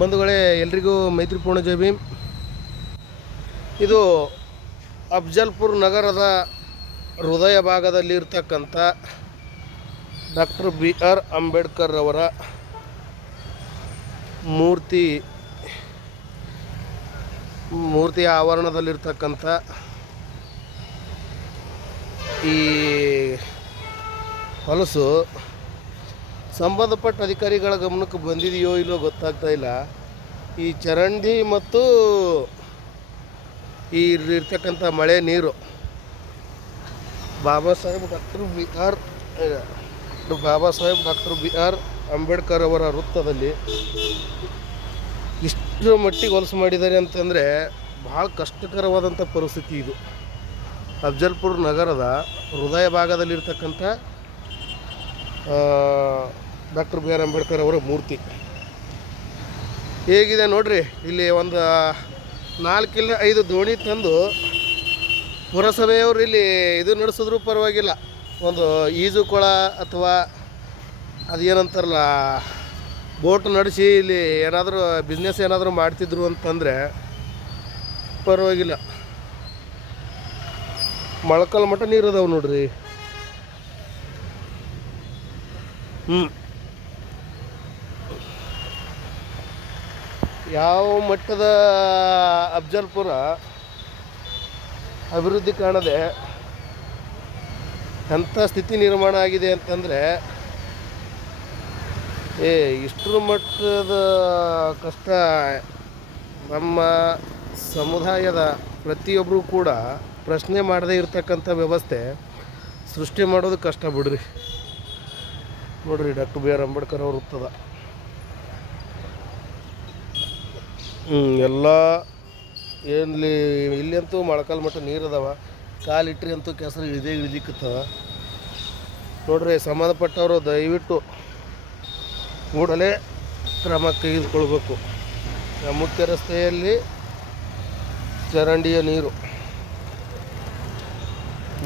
ಬಂಧುಗಳೇ, ಎಲ್ರಿಗೂ ಮೈತ್ರಿಪೂರ್ಣ ಜೈ ಭೀಮ್. ಇದು ಅಫ್ಜಲ್ಪುರ್ ನಗರದ ಹೃದಯ ಭಾಗದಲ್ಲಿರ್ತಕ್ಕಂಥ ಡಾಕ್ಟರ್ BR ಅಂಬೇಡ್ಕರ್ ಅವರ ಮೂರ್ತಿಯ ಆವರಣದಲ್ಲಿರ್ತಕ್ಕಂಥ ಈ ಹೊಲಸು ಸಂಬಂಧಪಟ್ಟ ಅಧಿಕಾರಿಗಳ ಗಮನಕ್ಕೆ ಬಂದಿದೆಯೋ ಇಲ್ಲೋ ಗೊತ್ತಾಗ್ತಾ ಇಲ್ಲ. ಈ ಚರಂಡಿ ಮತ್ತು ಈ ಇರ್ತಕ್ಕಂಥ ಮಳೆ ನೀರು ಬಾಬಾ ಸಾಹೇಬ್ ಡಾಕ್ಟರ್ BR ಅಂಬೇಡ್ಕರ್ ಅವರ ವೃತ್ತದಲ್ಲಿ ಇಷ್ಟರ ಮಟ್ಟಿಗೆ ಹೊಲಸು ಮಾಡಿದ್ದಾರೆ ಅಂತಂದರೆ ಭಾಳ ಕಷ್ಟಕರವಾದಂಥ ಪರಿಸ್ಥಿತಿ ಇದು. ಅಫ್ಜಲ್ಪುರ್ ನಗರದ ಹೃದಯ ಭಾಗದಲ್ಲಿರ್ತಕ್ಕಂಥ ಡಾಕ್ಟರ್ BR ಅಂಬೇಡ್ಕರ್ ಅವರ ಮೂರ್ತಿ ಹೇಗಿದೆ ನೋಡ್ರಿ. ಇಲ್ಲಿ ಒಂದು 4 ಇಲ್ಲ 5 ದೋಣಿ ತಂದು ಪುರಸಭೆಯವರು ಇಲ್ಲಿ ಇದು ನಡೆಸಿದ್ರು ಪರವಾಗಿಲ್ಲ. ಒಂದು ಈಜು ಕೊಳ ಅಥವಾ ಅದೇನಂತಾರಲ್ಲ ಬೋಟ್ ನಡೆಸಿ ಇಲ್ಲಿ ಏನಾದರೂ ಬಿಸ್ನೆಸ್ ಏನಾದರೂ ಮಾಡ್ತಿದ್ರು ಅಂತಂದರೆ ಪರವಾಗಿಲ್ಲ. ಮೊಳಕಾಲು ಮಟ್ಟ ನೀರು ಅದಾವೆ ನೋಡ್ರಿ. ಯಾವ ಮಟ್ಟದ ಅಫ್ಜಲ್ಪುರ ಅಭಿವೃದ್ಧಿ ಕಾಣದೆ ಅಂಥ ಸ್ಥಿತಿ ನಿರ್ಮಾಣ ಆಗಿದೆ ಅಂತಂದರೆ ಇಷ್ಟರ ಮಟ್ಟದ ಕಷ್ಟ ನಮ್ಮ ಸಮುದಾಯದ ಪ್ರತಿಯೊಬ್ಬರೂ ಕೂಡ ಪ್ರಶ್ನೆ ಮಾಡದೇ ಇರತಕ್ಕಂಥ ವ್ಯವಸ್ಥೆ ಸೃಷ್ಟಿ ಮಾಡೋದು ಕಷ್ಟ ಬಿಡ್ರಿ. ನೋಡ್ರಿ, ಡಾಕ್ಟರ್ BR ಅಂಬೇಡ್ಕರ್ ಅವರು ವೃತ್ತದ ಎಲ್ಲ ಇಲ್ಲಿ ಅಂತೂ ಮೊಳಕಾಲು ಮಟ್ಟ ನೀರು ಅದಾವ. ಕಾಲಿಟ್ರಿ ಅಂತೂ ಕೆಸರು ಇಳಿದಿಕ್ಕತ್ತವ ನೋಡ್ರಿ. ಸಂಬಂಧಪಟ್ಟವರು ದಯವಿಟ್ಟು ಕೂಡಲೇ ಕ್ರಮ ತೆಗೆದುಕೊಳ್ಬೇಕು. ಮುಖ್ಯ ರಸ್ತೆಯಲ್ಲಿ ಚರಂಡಿಯ ನೀರು,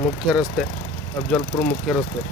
ಮುಖ್ಯ ರಸ್ತೆ ಅಫ್ಜಲ್ಪುರ್ ಮುಖ್ಯ ರಸ್ತೆ.